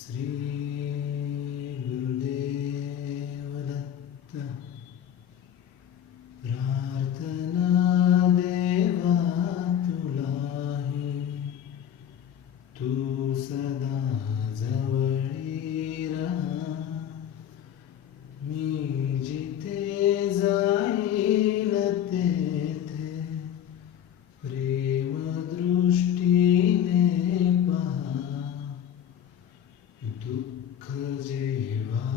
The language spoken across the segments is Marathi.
श्री गुरुदेव दत्त. प्रार्थना देवा तुलाही, तू सदा जवळी रहा. मी जिथे जाईन तेथे प्रेम दृष्टीने पहा. दुःख जेव्हा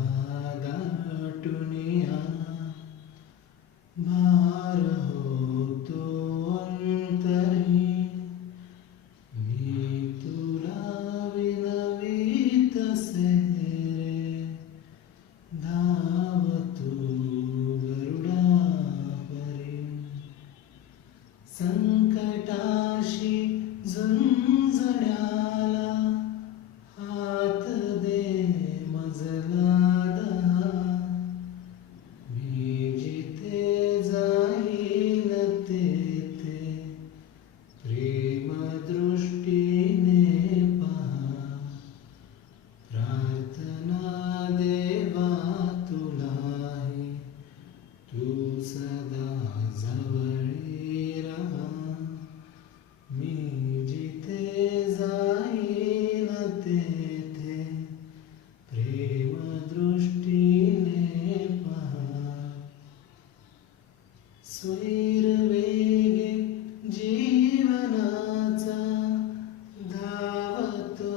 दाटून या, भार होतो अंतरी. मी तुला विनवीत असे रे, धाव तू गरुडा परी. संकटाशी झुंजण्याला हात दे मजला दहा. मी जिथे जाईन तेथे प्रेम दृष्टीने पहा. प्रार्थना देवा तुलाही, तू सदा जवळी रहा. मी जिथे जाईन तेथे प्रेम दृष्टीने पहा. स्वैर वेगे जीवनाचा धावतो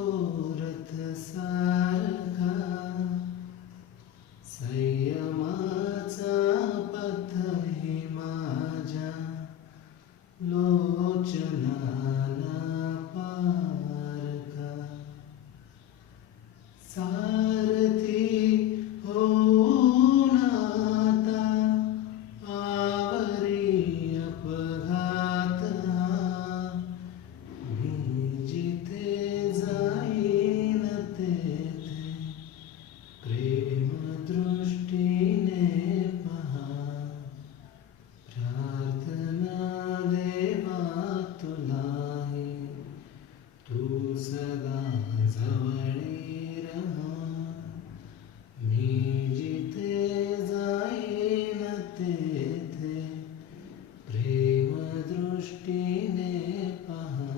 रथ सारखा. संयमाचा पथ ही माझ्या लोचनाला पारखा. सारथी होऊन आता आवरी अपघात. मी जिथे जाईन तेथे प्रेम दृष्टीने पहा. प्रार्थना देवा तुलाही, तू सदा जवळी रहा. मी जिथे जाईन तेथे प्रेम दृष्टीने पहा.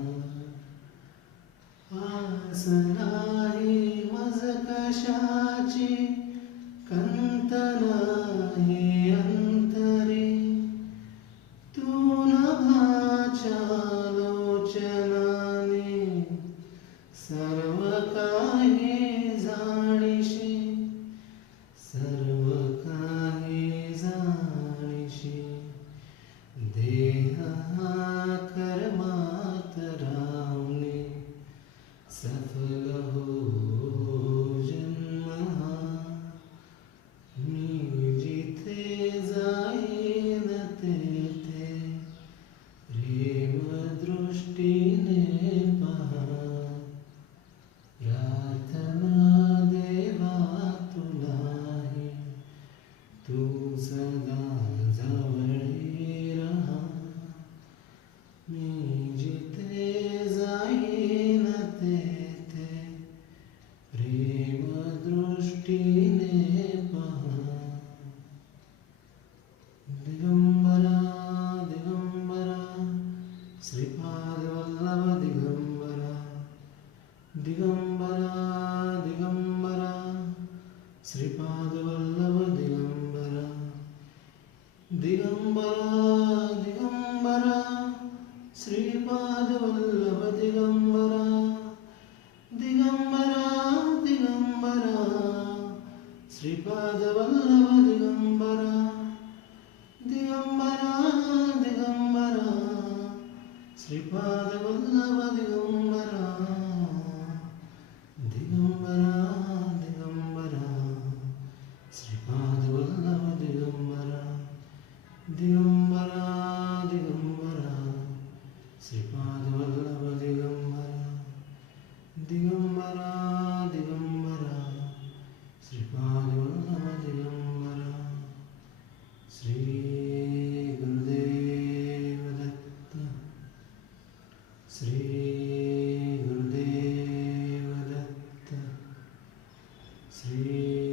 आस नाही मज कशाची, कंत नाही अंतरी. तू नभाच्या लोचनाने सर्व काही जाणीशी. सर्व काही जाणीशी. देह हा कर्मात रावणे, सफल हो जन्म हा. मी जिथे जाईन तेथे प्रेम दृष्टीने पहा. प्रार्थना देवा तुलाही, तू सदा जवळी रहा. मी जिथे जाईन तेथे प्रेम दृष्टीने पहा. दिगंबरा दिगंबरा श्रीपाद वल्लभ दिगंबरा. दिगंबरा दिगंबरा श्रीपाद वल्लभ दिगंबरा. दिगंबरा दिगंबरा श्रीपाद वल्लभ दिगंबरा. दिगंबरा दिगंबरा श्रीपाद वल्लभ दिगंबरा. दिगंबरा दिगंबरा श्रीपाद वल्लभ दिगंबरा. दिगंबरा दिगंबरा श्रीपाद वल्लभ दिगंबरा. दिगंबरा दिगंबरा श्रीपाद वल्लभ दिगंबरा. दिगंबरा दिगंबरा श्रीपाद वल्लभ दिगंबरा. श्री गुरुदेव दत्त. श्री गुरुदेव दत्त. श्री